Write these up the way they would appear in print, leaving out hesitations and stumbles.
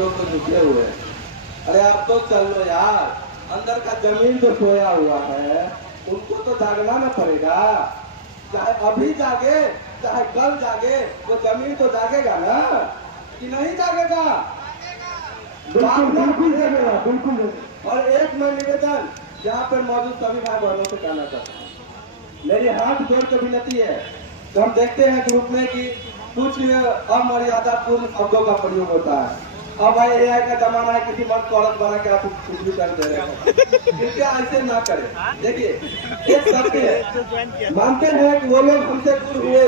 तो झुके हुए। अरे आप तो चल लो यार, अंदर का जमीन जो सोया हुआ है उनको तो जागना ना पड़ेगा। चाहे अभी जागे चाहे कल जागे, वो जमीन तो जागेगा ना, कि नहीं जागेगा? बिल्कुल जागेगा, बिल्कुल। और एक मैं निवेदन यहाँ पर मौजूद सभी भाई बहनों से कहना चाहता हूँ, मेरी हाथ जोड़ के विनती है। तो हम देखते हैं ग्रुप में कि कुछ अमर्यादा पूर्ण शब्दों का प्रयोग होता है। अब भाई एआई का जमाना है, किसी मर्द को औरत बना के आप कुछ भी कर दे रहे हैं, कृपया ऐसे ना करें। देखिए एक सत्य है, मानते हैं कि वो लोग हमसे दूर हुए,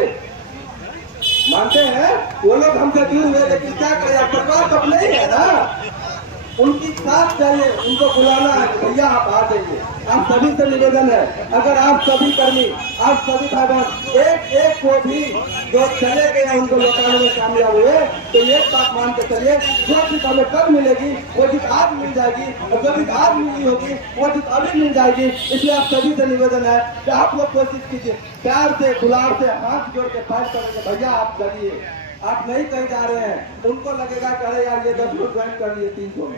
मानते हैं वो लोग हमसे दूर हुए, लेकिन क्या करें, परिवार तो अपने ही है ना, उनकी साथ चाहिए, उनको बुलाना है, भैया आप आ जाइए। आप सभी से निवेदन है, अगर आप सभी कर्मी, आप सभी भाई बहन एक एक को भी जो चले गए उनको लौटाने में कामयाब हुए, तो एक बात मान के चलिए, जो चीज हमें कल मिलेगी वो चीज आज मिल जाएगी, और जो चीज आज मिली होगी वो चीज अभी मिल जाएगी। इसलिए आप सभी से निवेदन है कि आप लोग कोशिश कीजिए, प्यार से गुलाब से हाथ जोड़ के फाइट करेंगे, भैया आप चलिए, आप नहीं कहीं जा रहे हैं। उनको लगेगा कि अरे यार ये 10 लोग ज्वाइन कर लिए 300 में,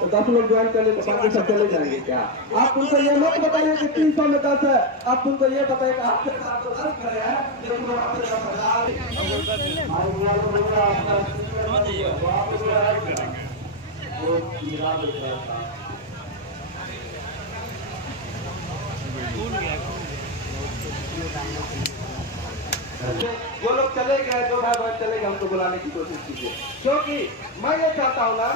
तो 10 लोग ज्वाइन कर लिए तो बाकी सब चले जाएंगे क्या? आप उनको ये मत बताइए कि 300 में 10 है, आप उनको ये बताइए कि आपके साथ तो 10 खड़े हैं, लेकिन आपके 10,000 जो लोग चले गए, जो भाई बहन चले गए, हमको बुलाने की कोशिश कीजिए, क्योंकि मैं ये चाहता हूँ ना,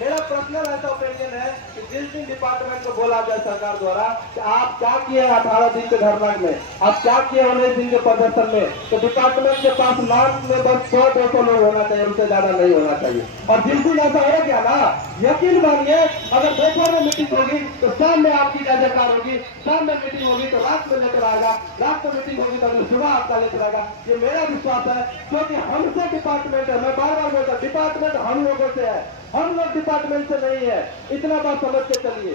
मेरा पर्सनल ऐसा ओपिनियन है कि जिस दिन डिपार्टमेंट को बोला जाए सरकार द्वारा कि आप क्या किए 18 दिन के धरना में, आप क्या किए 19 दिन के प्रदर्शन में, तो डिपार्टमेंट के पास नाम में बस 100-200 लोग होना चाहिए, उनसे ज्यादा नहीं होना चाहिए। और जिस दिन ऐसा हो गया ना, यकीन मानिए, अगर दोपहर में मीटिंग होगी तो शाम में आपकी जय जयकार होगी, शाम में मीटिंग होगी तो रात में लेकर आएगा, रात में मीटिंग होगी तो सुबह आपका लेकर आएगा। ये मेरा विश्वास है, क्योंकि हमसे डिपार्टमेंट है, मैं बार बार बोलता, डिपार्टमेंट हम लोगों से है, हम लोग डिपार्टमेंट से नहीं है, इतना बात समझ के चलिए,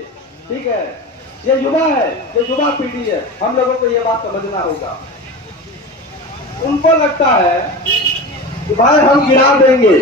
ठीक है? ये युवा है, ये युवा पीढ़ी है, हम लोगों को ये बात समझना होगा। उनको लगता है कि भाई हम गिरा देंगे,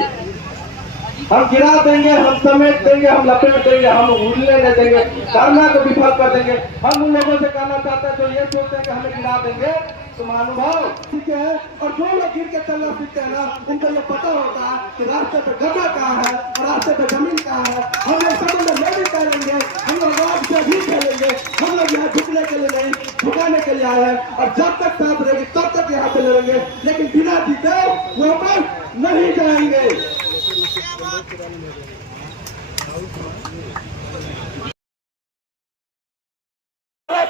हम गिरा देंगे, हम समेट देंगे, हम लपेट देंगे, हम उड़ने नहीं देंगे, धरना को विफल कर देंगे। हम उन लोगों से कहना चाहते हैं जो ये सोचते हैं कि हमें गिरा देंगे, तो महानुभाव ठीक है। और जो लोग गिर के चलना सीखते हैं ना, उनको ये पता होता है कि रास्ते पे गड्ढा कहाँ है और रास्ते पे जमीन कहाँ है। हम लोग सब में नहीं करेंगे, हम लोग रात से भी खेलेंगे, हम लोग यहाँ झुकने के लिए नहीं, झुकाने के लिए आए हैं, और जब तक साथ रहेंगे तब तक यहाँ पे लड़ेंगे, लेकिन बिना जीते वापस नहीं जाएंगे।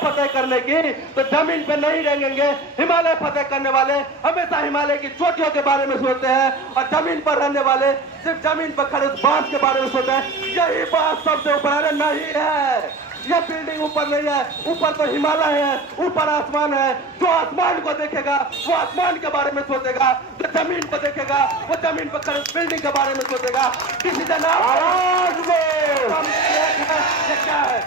फतेह करने की तो जमीन पे नहीं रहेंगे। हिमालय फतेह करने वाले हमेशा हिमालय की चोटियों के बारे में सोचते हैं, और जमीन पर रहने वाले सिर्फ जमीन पर खड़े उस बांस के बारे में सोचते हैं। यही बात सबसे ऊपर नहीं है, यह बिल्डिंग ऊपर नहीं है, ऊपर तो हिमालय है, ऊपर आसमान है। जो आसमान को देखेगा वो आसमान के बारे में सोचेगा, जो जमीन को देखेगा वो जमीन पर खड़े बिल्डिंग के बारे में सोचेगा। डिसीजन आवाज में क्या है,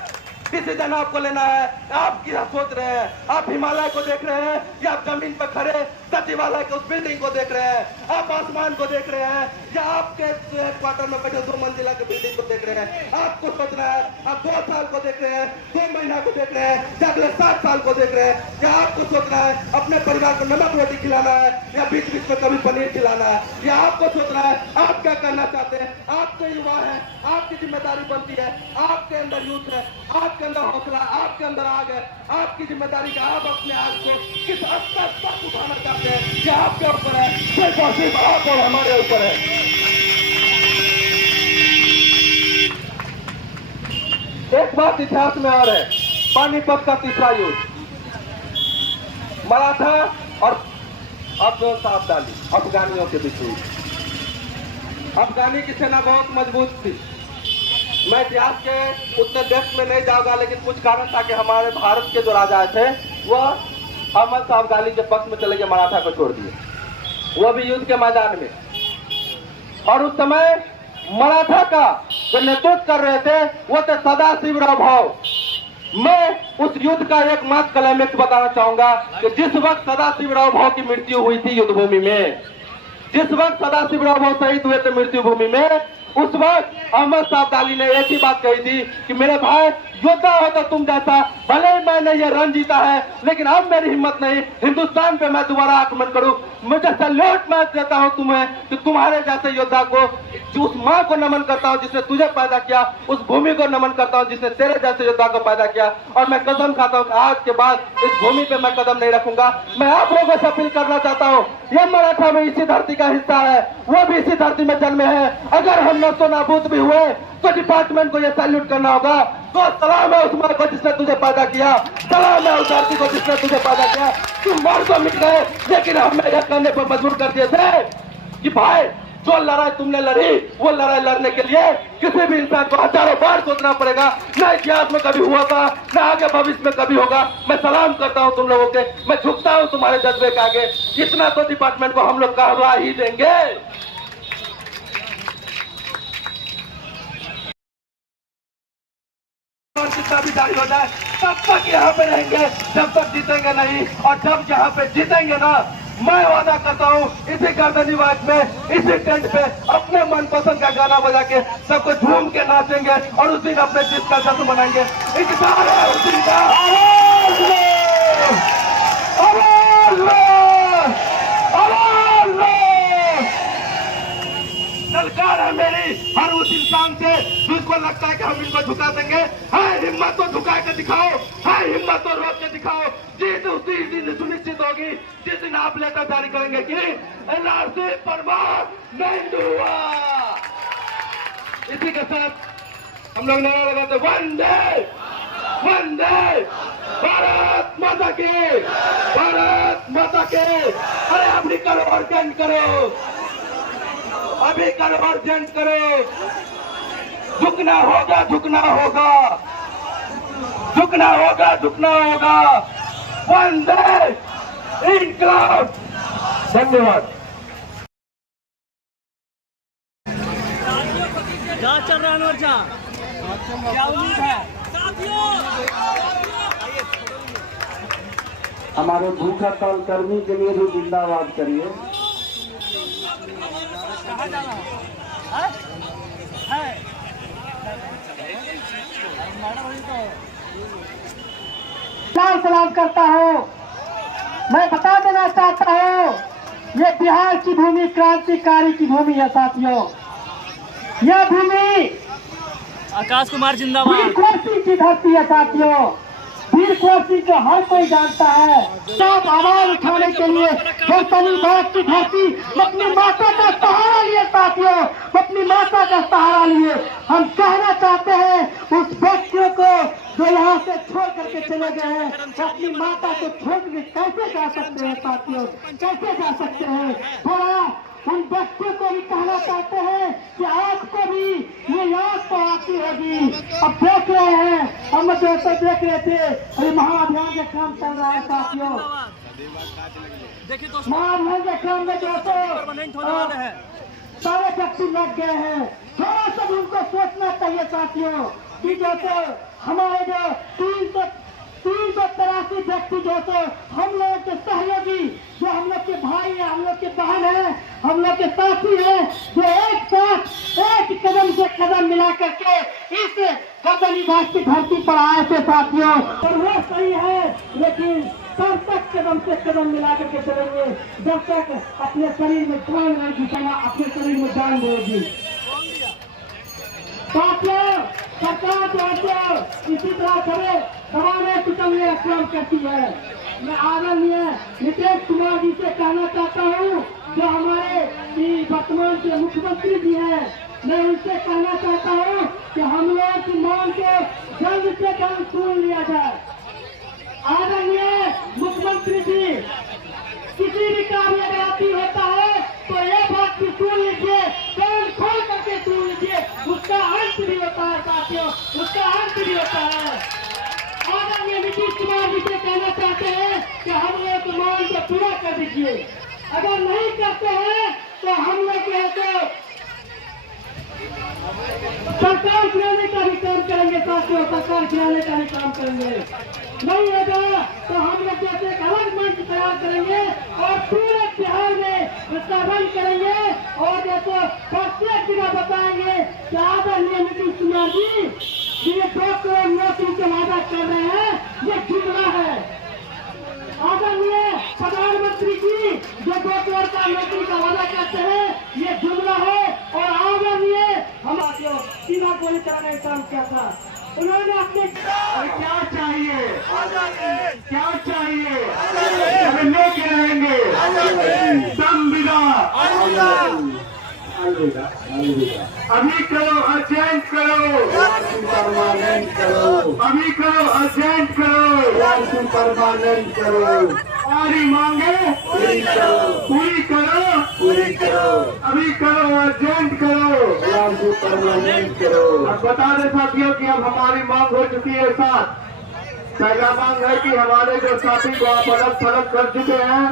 डिसीजन आपको लेना है। आप क्या सोच रहे हैं? आप हिमालय को देख रहे हैं या आप जमीन पर खड़े सचिवालय के उस बिल्डिंग को देख रहे हैं? आप आसमान को देख रहे हैं या आपके क्वार्टर में बैठे 2 मंजिला के बिल्डिंग को देख रहे हैं? आपको सोचना है, आप 2 साल को देख रहे हैं, 2 महीना को देख रहे हैं या अगले 7 साल को देख रहे हैं? या आपको सोचना है अपने परिवार को नमक रोटी खिलाना है या बीच बीच में कभी पनीर खिलाना है? या आपको सोचना है आप क्या करना चाहते हैं? आपके युवा है, आपकी जिम्मेदारी बनती है, आपके अंदर यूथ है, आपके अंदर हौसला, आपके अंदर आग है, आपकी जिम्मेदारी का आप अपने आग को किस स्तर तक उठाना चाहते हैं, ये आपके ऊपर है, सिर्फ और सिर्फ आप और हमारे ऊपर है। एक बात इतिहास में और है, पानीपत का तीसरा युद्ध, मराठा और अब्दाली अफगानियों के बीच हुई। अफगानी की सेना बहुत मजबूत थी। मैं इतिहास के उत्तर डेप्थ में नहीं जाऊंगा, लेकिन कुछ कारण था कि हमारे भारत के जो राजा थे वह अहमद शाह अब्दाली के पक्ष में चले गए, मराठा को छोड़ दिए, वह भी युद्ध के मैदान में। और उस समय मराठा का जो नेतृत्व कर रहे थे वो थे सदाशिवराव भाऊ। मैं उस युद्ध का एकमात्र क्लाइमेक्स बताना चाहूंगा कि जिस वक्त सदाशिवराव भाऊ की मृत्यु हुई थी युद्ध भूमि में, जिस वक्त सदाशिवराव भाऊ शहीद हुए थे मृत्यु भूमि में, उस वक्त अहमद साहब दाली ने एक ही बात कही थी कि मेरे भाई योद्धा हो तो तुम जैसा, भले ही मैंने ये रन जीता है लेकिन अब मेरी हिम्मत नहीं हिंदुस्तान पे मैं दोबारा आक्रमण करूं। मुझे सल्यूट मैं देता हूं तुम्हें कि तुम्हारे जैसे योद्धा को, उस माँ को नमन करता हूं जिसने तुझे पैदा किया, उस भूमि को नमन करता हूं जिसने तेरे जैसे योद्धा को पैदा किया। और मैं कसम खाता हूं कि आज के बाद इस भूमि पे मैं कदम नहीं रखूंगा। मैं आप लोगों से अपील करना चाहता हूं, ये मराठा भी इसी धरती का हिस्सा है, वो भी इसी धरती में जन्मे हैं। अगर हम नष्टो नाबूद भी हुए तो डिपार्टमेंट को ये सैल्यूट करना होगा। तो सलाम है उस माँ को जिसने तुझे पैदा किया, सलाम है उस धरती को जिसने तुझे पैदा किया। तुम मर तो मिट गए लेकिन हमें यह करने पर मजबूर कर दिए थे कि भाई जो लड़ाई तुमने लड़ी वो लड़ाई लड़ने के लिए किसी भी इंसान को हजारों बार सोचना पड़ेगा। न इतिहास में कभी हुआ था, न आगे भविष्य में कभी होगा। मैं सलाम करता हूं तुम लोगों के, मैं झुकता हूं तुम्हारे जज्बे के आगे। इतना तो डिपार्टमेंट को हम लोग करवा ही देंगे। और कितना भी जारी हो जाए तब तक यहाँ पे रहेंगे जब तक जीतेंगे नहीं। और जब यहाँ पे जीतेंगे ना, मैं वादा करता हूँ इसी गर्दनीबाज में, इसी टेंट पे अपने मनपसंद का गाना बजा के सबको झूम के नाचेंगे और उस दिन अपने जीत का जश्न मनाएंगे। इंतजार है उस दिन का। आवाज लो, आवाज लो, आवाज लो। सरकार है मेरी हर उस इंसान से जिसको लगता है कि हम इनको झुका देंगे। है हिम्मत तो झुका के दिखाओ, है हिम्मत तो रोक के दिखाओ। जीत उसी दिन सुनिश्चित होगी जिस दिन आप लेटर जारी करेंगे कि एनआरसी परमार नहीं हुआ। इसी के साथ हम लोग नारा लगाते वंदे वंदे भारत माता के, भारत माता के। अरे अभी करो अर्जेंट करो, अभी करो अर्जेंट करो। झुकना होगा, झुकना होगा, झुकना होगा, झुकना होगा। वंदे इंकलाब। धन्यवाद। क्या चल रहा है मोर्चा? क्या उम्मीद है? हमारे भूख हड़ताल कर्मी के लिए भी जिंदाबाद करिए। कहाँ जाना है? सलाम करता हूँ। मैं बता देना चाहता हूँ, ये बिहार की भूमि क्रांतिकारी की भूमि है साथियों। यह भूमि आकाश कुमार जिंदाबाद। वीर कुंवर सिंह की धरती है साथियों। वीर कुंवर सिंह को हर कोई जानता है। सब आवाज उठाने के लिए भारत की धरती अपनी माता का सहारा लिए साथियों, अपनी माता का सहारा लिए। हम कहना चाहते हैं उस व्यक्तियों को जो यहाँ से छोड़ करके चले गए हैं, अपनी माता को छोड़ के कैसे जा सकते हैं साथियों, कैसे जा सकते हैं। थोड़ा उन व्यक्तियों को भी कहना चाहते हैं कि आपको भी ये याद तो आती होगी। अब देख रहे हैं, हम दोस्तों देख रहे थे, अभी महाअभियान का काम चल रहा है साथियों। देखिए दोस्तों, महाअभियान के काम में दोस्तों सारे व्यक्ति लग गए हैं। थोड़ा सा उनको सोचना चाहिए साथियों कि दोस्तों हमारे जो 383 व्यक्ति दोस्तों हम लोगों के सहयोगी, जो हम लोग के भाई हैं, हम लोग के बहन हैं, हम लोग के साथी हैं, जो एक साथ एक कदम से कदम मिला करके इस गर्दनीबाज की धरती पर आए थे साथियों। और वो सही है, लेकिन तब तक कदम से कदम मिला करके चलेंगे जब तक अपने शरीर में जान नहीं घुसाना, अपने शरीर में जान रहेगी साथियों। सरकार जो इसी तरह करे दबाने पिटने काम करती है। मैं आदरणीय नीतीश कुमार जी से कहना चाहता हूँ, जो हमारे वर्तमान के मुख्यमंत्री जी हैं, मैं उनसे कहना चाहता हूँ कि हम लोगों की मांग को जल्द से जल्द सुन लिया जाए। आदरणीय मुख्यमंत्री जी, किसी भी कार्य अगर अति होता है तो ये बात भी सुन लीजिए, कान खोल करके सुन लीजिए, उसका अंत भी होता है साथियों, उसका अंत भी होता है। आदरणीय नीतीश कुमार जी से कहना चाहते हैं कि हम लोग की मांग को पूरा कर दीजिए। अगर नहीं करते हैं तो हम लोग जो है तो सरकार गिराने का भी काम करेंगे साथियों, सरकार गिराने का भी काम करेंगे। नहीं होगा तो हम लोग जैसे एक अलग मंच तैयार करेंगे और पूरे बिहार में इसका रन करेंगे और जैसे आप एक जगह बताएंगे कि आदरणीय नीतीश कुमार जी ये 2 करोड़ नौकरी का वादा कर रहे हैं, ये जुमला है। आदरणीय प्रधानमंत्री जी जो 2 करोड़ का नौकरी का वादा करते हैं, ये जुमला है। और आदरणीय हमारे सीमा पूरी तरह ने काम किया था, उन्होंने अपने क्या चाहिए, क्या चाहिए, लेके रहेंगे संविधान। अभी करो, अर्जेंट करो, परमानेंट करो, अभी करो, अर्जेंट करो, परमानेंट करो, हमारी मांगे पूरी करो, पूरी करो, पूरी करो, अभी करो, अर्जेंट करो, परमानेंट करो। अब बता दें साथियों कि अब हमारी मांग हो चुकी है 7। पहला मांग है कि हमारे जो साथी को आप अलग थलग कर चुके हैं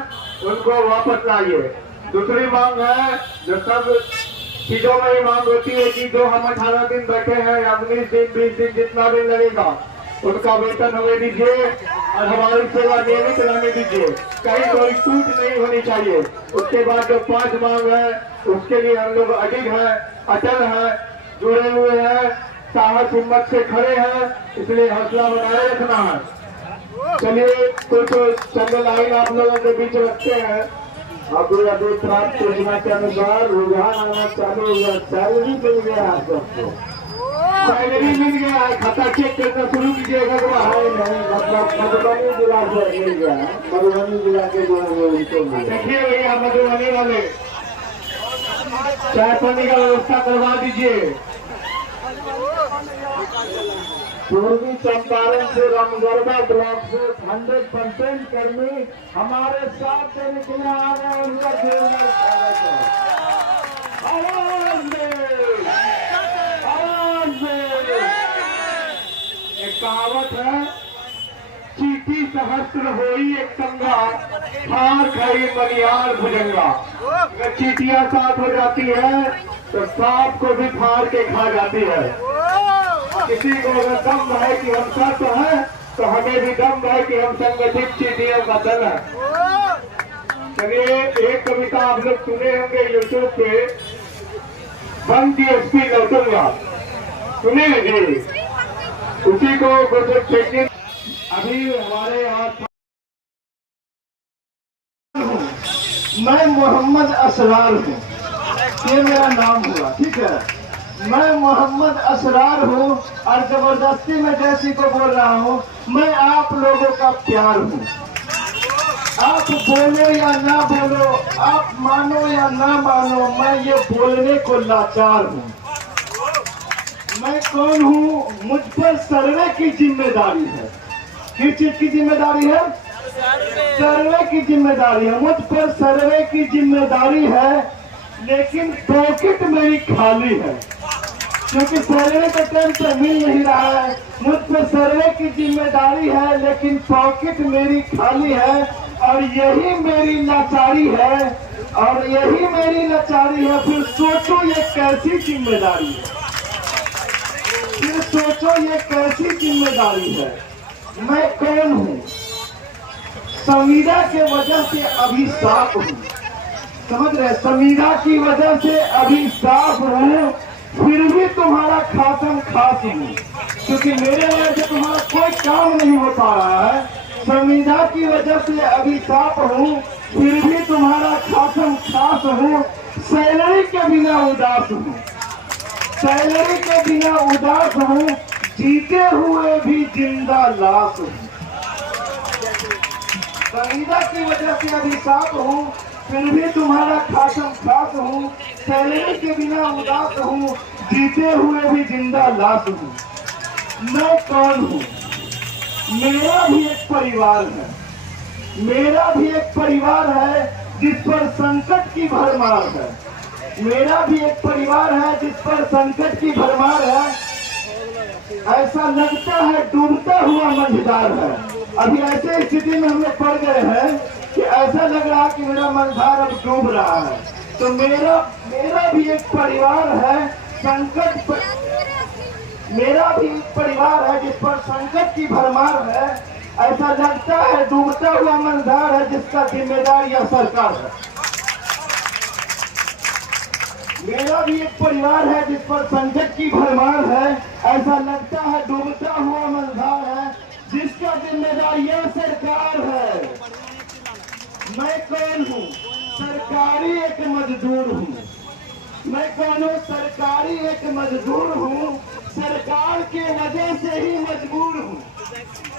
उनको वापस लाइए। दूसरी मांग है जो सब चीजों में ही मांग होती है कि जो हम 18 दिन बैठे हैं या 19 दिन 20 दिन जितना दिन लगेगा उनका वेतन हमें दीजिए और हमारी सेवा नियमित रहने दीजिए, कहीं कोई टूट नहीं होनी चाहिए। उसके बाद जो 5 मांग है उसके लिए हम लोग अडिग है, अटल है, जुड़े हुए हैं, साहस हिम्मत से खड़े हैं, इसलिए हौसला बनाए रखना है। चलिए कुछ चंद लाइन आप लोगों के बीच रखते हैं। अभी प्राप्त योजना के अनुसार रुझान आना चालू हुआ, सैलरी मिल गया है सबको, सैलरी मिल गया है, खाता चेक करना शुरू कीजिएगा तो है नहीं, मतलब मधुबनी जिला से मिल गया है, मधुबनी जिला के जो उनको देखिए भैया मधुबनी वाले चाय पानी का व्यवस्था करवा दीजिए। पूर्वी चंपारण से रामगढ़ ब्लॉक से 100% कर्मी हमारे साथ देने के लिए आ रहे हैं, उनका एक कहावत है, चीटी सहस्त्र होई एक संगा, हार खाई मनियार भुजंगा। अगर चीटियां साथ हो जाती है तो सांप को भी फाड़ के खा जाती है। किसी को अगर दम है कि हम सत्य हैं तो हमें भी दम है कि हम संगठित चीटियों का दल है। चलिए एक कविता आप लोग सुने होंगे यूट्यूब पे, बन DSP लौटूंगा, सुने जी, उसी को अभी हमारे यहाँ मैं मोहम्मद असरार हूँ, ये मेरा नाम हुआ, ठीक है। मैं मोहम्मद असरार हूँ और जबरदस्ती में जैसी को बोल रहा हूँ, मैं आप लोगों का प्यार हूँ। आप बोलो या ना बोलो, आप मानो या ना मानो, मैं ये बोलने को लाचार हूँ। मैं कौन हूँ, मुझ पर सर्वे की जिम्मेदारी है। किस चीज की जिम्मेदारी है? सर्वे की जिम्मेदारी है, मुझ पर सर्वे की जिम्मेदारी है, लेकिन पॉकेट मेरी खाली है, क्योंकि सर्वे का टाइम पे मिल नहीं रहा है। मुझ पर सर्वे की जिम्मेदारी है, लेकिन पॉकेट मेरी खाली है, और यही मेरी लाचारी है, और यही मेरी लाचारी है। फिर सोचो ये कैसी जिम्मेदारी है, फिर सोचो ये कैसी जिम्मेदारी है। मैं कौन हूँ? संविदा के वजह से अभी साफ हूँ, समझ रहे? संविदा की वजह से अभी साफ हूँ, फिर भी तुम्हारा खासम खास हूँ, क्योंकि मेरे वजह से तुम्हारा कोई काम नहीं हो पा रहा है। संविदा की वजह से अभी साफ हूँ, फिर भी तुम्हारा खासम खास हूँ। सैलरी के बिना उदास हूँ, सैलरी के बिना उदास हूँ, जीते हुए भी जिंदा लाश हूँ। संविदा की वजह से अभी साफ हूँ, फिर भी तुम्हारा खासम खास हूँ। सैलरी के बिना उदास हूँ, जीते हुए भी जिंदा लाश हूँ। मैं कौन हूँ? मेरा भी एक परिवार है, मेरा भी एक परिवार है जिस पर संकट की भरमार है। मेरा भी एक परिवार है जिस पर संकट की भरमार है। ऐसा लगता है डूबता हुआ मझधार है। अभी ऐसे स्थिति में हम लोग पड़ गए हैं कि ऐसा लग रहा है कि मेरा मझधार अब डूब रहा है। तो मेरा भी एक परिवार है, संकट पर, मेरा भी एक परिवार है जिस पर संकट की भरमार है। ऐसा लगता है डूबता हुआ मझधार है जिसका जिम्मेदार यह सरकार है। मेरा भी एक परिवार है जिस पर संकट की भरमार है। ऐसा लगता है डूबता हुआ मझधार है, जिसका जिम्मेदार यह सरकार है। मैं कौन हूँ? सरकारी एक मजदूर हूँ। मैं कौन हूँ? सरकारी एक मजदूर हूँ। सरकार के वजह से ही मजबूर हूँ।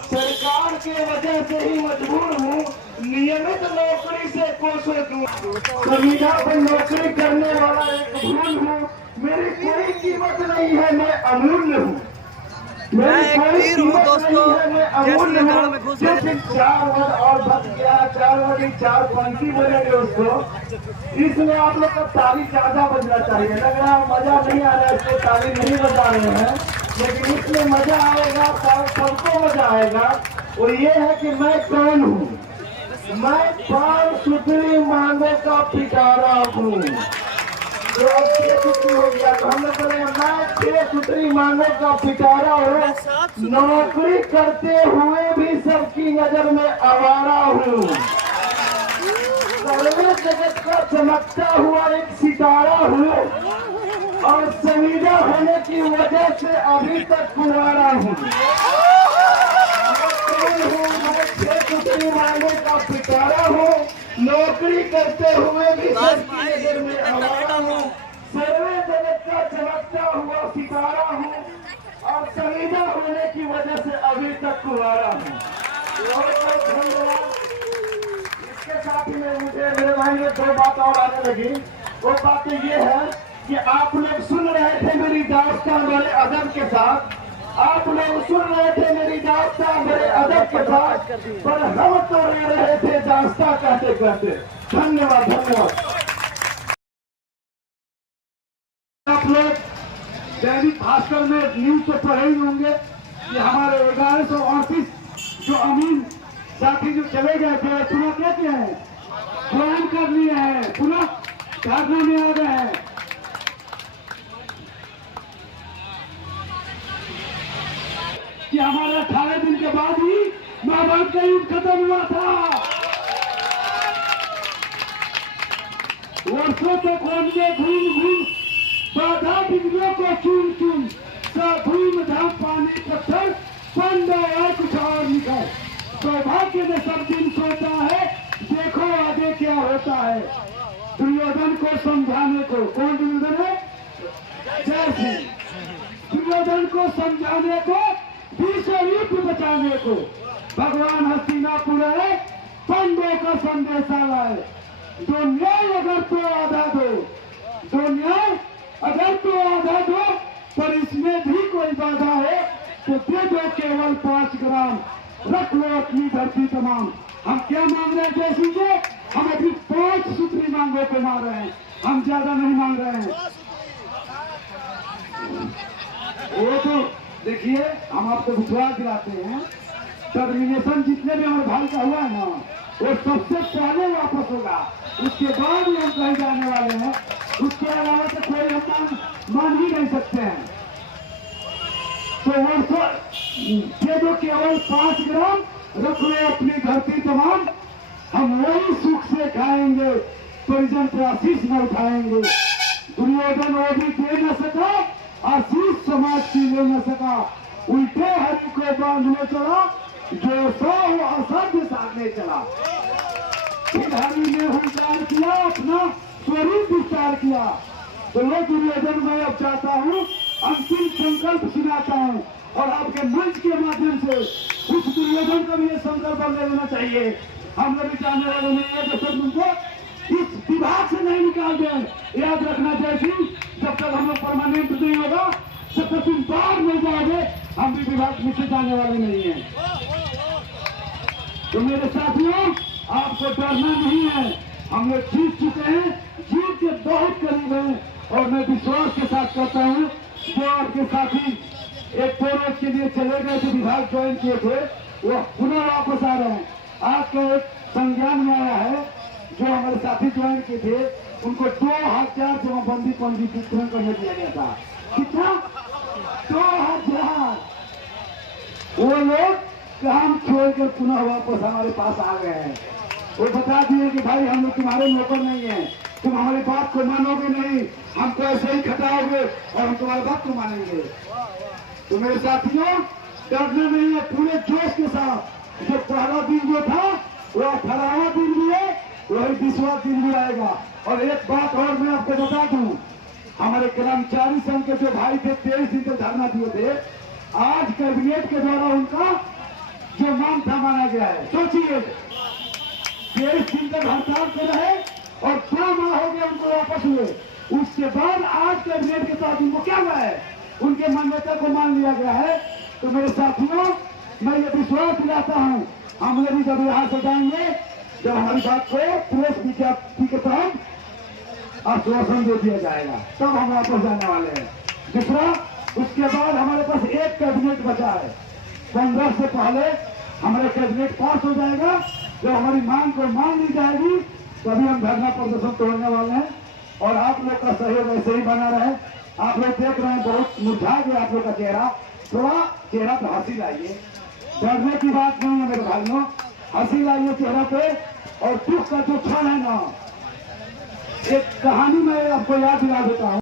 सरकार के वजह से ही मजबूर हूँ। नियमित नौकरी से कोसों दूर। संविदा पर नौकरी करने वाला एक भूल हूँ। मेरी कोई कीमत नहीं है, मैं अमूल्य हूँ। मैं एक तीर हूँ दोस्तों, जैसे गाँव में घुस गए। 4 वर्ड और बच गया, 4 वर्ड 4 पंक्ति बोलेंगे उसको। इसमें आप लोग का ताली ज्यादा बजना चाहिए। लग रहा है मजा नहीं आ रहा है, इसको ताली नहीं बजा रहे हैं, लेकिन इसमें मजा आएगा, सबको मजा आएगा। और ये है कि मैं कौन हूँ? मैं 5 सुथरी मांगों का पिटारा हूँ। तो अब 6 सुथरी हो गया, तो हम लोग बोलेंगे मैं 6 सुथरी मांगों का पिटारा हूँ। नौकरी करते हुए भी सबकी नजर में आवारा हूँ। सर्वे जगत का चमकता हुआ एक सितारा हूँ, और संविदा होने की वजह से अभी तक कुंवारा हूँ। मैं 6 सुथरी मांगों का पिटारा हूँ। नौकरी करते हुए भी सबकी नजर में आवारा हूँ। सर्वे जगत का चमकता हुआ सितारा हूँ, और संविदा होने की वजह से अभी तक कुंवारा हूँ। बहुत धन्यवाद। इसके साथ ही में मुझे मेरे भाई में 2 बात और आने लगी। वो बात ये है कि आप लोग सुन रहे थे मेरी दास्तान बड़े अदब के साथ। आप लोग सुन रहे थे मेरी दास्तान बड़े अदब के साथ, पर हम तो रह रहे थे दास्तान कहते कहते। धन्यवाद, धन्यवाद। आप लोग दैनिक भास्कर में न्यूज तो पढ़े ही होंगे कि हमारे 1138 जो अमीन साथी जो चले गए थे, पुनः कहते हैं ज्वाइन कर लिए हैं, पुनः धरने में आ गए हैं। कि हमारा 18 दिन के बाद ही महाभारत का युद्ध खत्म हुआ था। वर्षों तक हमने घूम घूम बाधा बिजलियों को चुन चुन धूम धाम पानी पत्थर पंडा कुछ और निकल। सौभाग्य में सब दिन सोता है, देखो आगे क्या होता है। दुर्योधन को समझाने को, कौन दुर्योधन है? जय सिंह। दुर्योधन को समझाने को, विश्व युद्ध बचाने को भगवान हस्तिनापुर आए, पंडों का संदेशा लाए। दो न्याय अगर तो आधा दो, दो न्याय अगर तो आधा दो, पर इसमें भी कोई बाधा है तो दे दो केवल 5 ग्राम, रख लो अपनी धरती तमाम। हम क्या मांग रहे हैं जय सिंह जी? हम अभी 5 सूत्री मांगों को मांग रहे हैं, हम ज्यादा नहीं मांग रहे हैं। वो तो देखिए, हम आपको विश्वास दिलाते हैं, टर्मिनेशन जितने भी हमारे भाई का हुआ है ना, वो सबसे पहले वापस होगा, उसके बाद ही हम कहीं जाने वाले हैं। उसके अलावा तो कोई हम मान ही नहीं सकते हैं। तो वर्षों ये जो केवल 5 ग्राम रख लो अपनी धरती तमाम, हम वही सुख से खाएंगे, परिजन पर आशीष न उठाएंगे। दुर्योधन वो भी दे न सका, आशीष समाज की ले न सका, उल्टे हरि को बांधने चला, जो 100 असाध्य साधने चला। फिर हरि ने हुंकार किया, अपना स्वरूप विस्तार किया। तो वो दुर्योधन मैं अब चाहता हूँ अंतिम संकल्प सुनाता हूँ, और आपके मंच के माध्यम से उस दुर्योधन का भी ये संकल्प ले लेना चाहिए। हम लोग जाने वाले नहीं है, जब तक उनको इस विभाग से नहीं निकाल दें। याद रखना चाहिए, जब तक हम लोग परमानेंट नहीं होगा, जब तक तुम बाहर नहीं जाओगे, हम भी विभाग में से जाने वाले नहीं है। तो मेरे साथियों, आपको डरना नहीं है, हम लोग जीत चुके हैं, जीत के बहुत करीब हैं। और मैं विश्वास के साथ कहता हूँ, जो आपके साथी 1-2 रोज के लिए चले गए थे, विभाग ज्वाइन किए थे, वो पुनः वापस आ रहे हैं। आज का एक संज्ञान में आया है, जो हमारे साथी ज्वाइन किए थे, उनको 2000 जमाबंदी पंजीकृत करने दिया गया था। कितना? 2000। वो लोग काम छोड़कर पुनः वापस हमारे पास आ गए हैं। वो बता दिए कि भाई हम लोग तुम्हारे नौकर नहीं है, तुम हमारी बात को मानोगे नहीं, हमको ऐसे ही खटाओगे और हम तुम्हारी बात को मानेंगे। तो मेरे साथियों, डरना नहीं है, पूरे जोश के साथ। जो पहला दिन जो था वो 18वां दिन भी है, वही 20वां दिन भी आएगा। और एक बात और मैं आपको बता दूं, हमारे कर्मचारी संघ के जो भाई थे 23 दिन तक धरना दिए थे, आज कैबिनेट के द्वारा उनका जो मांग था माना गया है। सोचिए, 23 दिन तक हड़ताल कर रहे और 2 माह हो गए उनको वापस हुए, उसके बाद आज कैबिनेट के साथ उनको क्या हुआ है, उनके मान्यता को मान लिया गया है। तो मेरे साथियों, मैं ये विश्वास दिलाता हूँ, हम लोग भी जब यहाँ से जाएंगे, जब हमारी बात को प्रेस विज्ञप्ति के तहत आश्वासन दे दिया जाएगा, तब हम वापस जाने वाले हैं। दूसरा, उसके बाद हमारे पास एक कैबिनेट बचा है। 15 से पहले हमारा कैबिनेट पास हो जाएगा। जब हमारी मांग को मान ली जाएगी, तभी हम धरना प्रदर्शन तोड़ने वाले हैं। और आप लोग का सहयोग ऐसे ही बना रहे। आप लोग देख रहे हैं, बहुत मुरझा गया आप लोग का चेहरा। थोड़ा चेहरा पे हंसी लाइए, डरने की बात नहीं है मेरे भाइयों, हंसी लाइए चेहरा पे। और दुख का जो क्षण है ना, एक कहानी मैं आपको याद दिला देता हूँ।